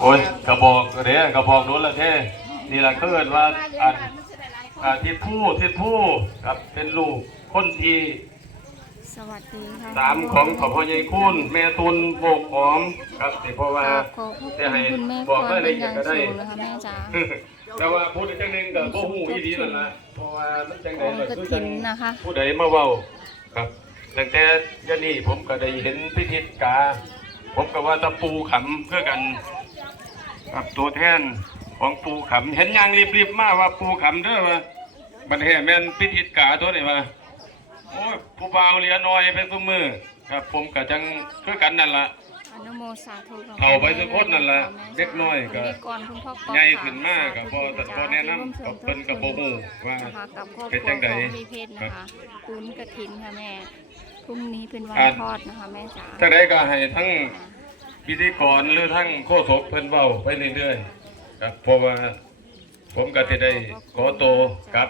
โอ้ยกระบอกเด้กระบอกนู้นละเท่นี่ละเขาเกิดว่าอันอาทิตผู้ทิศผู้ครับเป็นลูกคนที่สวัสดีค่ะสามของขอพ่อใหญ่คุณแม่ตุนโบกหอมครับแต่เพราะว่าขอบคุณจะให้คุณแม่บอกก่อนรายละเป็นเอีอยดย่างก็ได้สูงเลยค่ะแม่จ๋าแต่ว่าพูดจังหนึงก็บ่ฮู้อีดีนั่นล่ะเพราะว่ามันจังได๋องค์กฐินนะคะผู้ใดมาเว้าครับตั้งแต่ยะนี่ผมก็ได้เห็นพิธีกา ผมก็ว่าตะปูขำเพื่อกัน กับตัวแทนของปูขำเห็นยังรีบๆมาว่าปูขำเด้อว่าบัดแห่แม่นพิธีกาตัวนี้ว่าโอ้ยผู้บ่าวเหลียน้อยเป็นซุมือครับ ผมก็จังคือกันนั่นล่ะอนุโมสาธุกับเอาไปทุกคนนั่นล่ะเด็กน้อยก็คุณแม่ก่อนคุณพ่อก่อนใหญ่ขึ้นมากก็บ่แต่บ่แนะนำก็เพิ่นก็บ่ฮู้ว่านะคะกับครอบคเป็นรัวจังใดของพี่เพชรนะคะคุณกฐินค่ะแม่พรุ่งนี้เป็นวันอ่าทอดนะคะแม่จ๋าจังไดก็ให้ทั้ง พิธีกรหรือทั้งโฆษกเพิ่นเว้าไปเรื่อยๆครับเพราะว่าผมก็สิได้ขอโตวกลับ